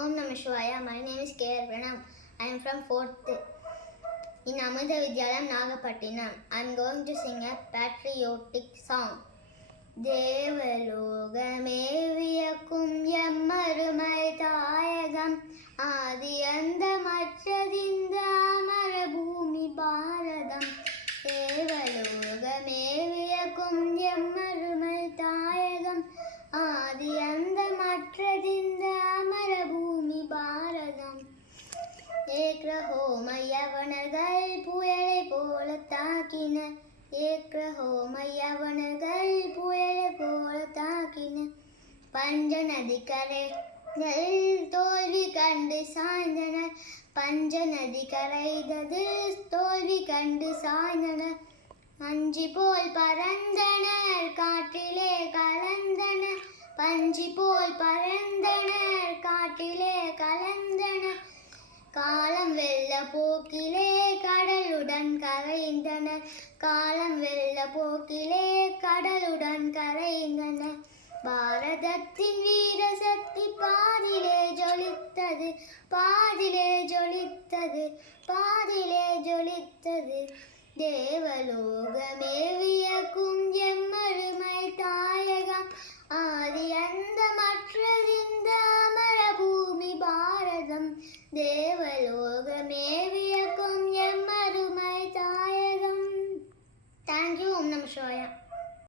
Om Namah Shivaya. My name is K.R. Pranam. I am from 4th in Amrita Vidyalayam, Nagapattinam. I am going to sing a patriotic song. தேவலோகமே வியக்கும் எம்மருமை தாயகம் ஆதி அந்த மற்றதிந்த அமர பூமி பாரதம். தேவலோகமே வியக்கும் எம்மருமை தாயகம் ஆதி அந்த மற்றதிந்த அமர பூமி பாரதம். ஏக்ரஹோ மையவனர்கள் புயலை போல தாக்கினர். ஏக்ரஹோ மையவனர்கள் புயலை போல தாக்கினர். பஞ்ச நதிக்கரைகளில் தோல்வி கண்டு சாய்ந்தனர். பஞ்ச நதிக்கரைகளில் தோல்வி கண்டு சாய்ந்தனர். அஞ்சி போல் பறந்தனர் காற்றிலே கலந்தனர். பஞ்சி போல் பறந்தனர் காற்றிலே கலந்தனர். காலம் வெள்ள போக்கிலே கடலுடன் கரைந்தனர். காலம் வெள்ள போக்கிலே கடலுடன் கரைந்தனர். பாரதத்தின் வீர சக்தி பாதிலே ஜொலித்தது. பாதிலே ஜொலித்தது. பாதிலே ஜொலித்தது. தேவலோகமே வியக்கும் எம்மருமை தாயகம் ஆதி அந்த மற்றதிந்த அமர பூமி பாரதம்.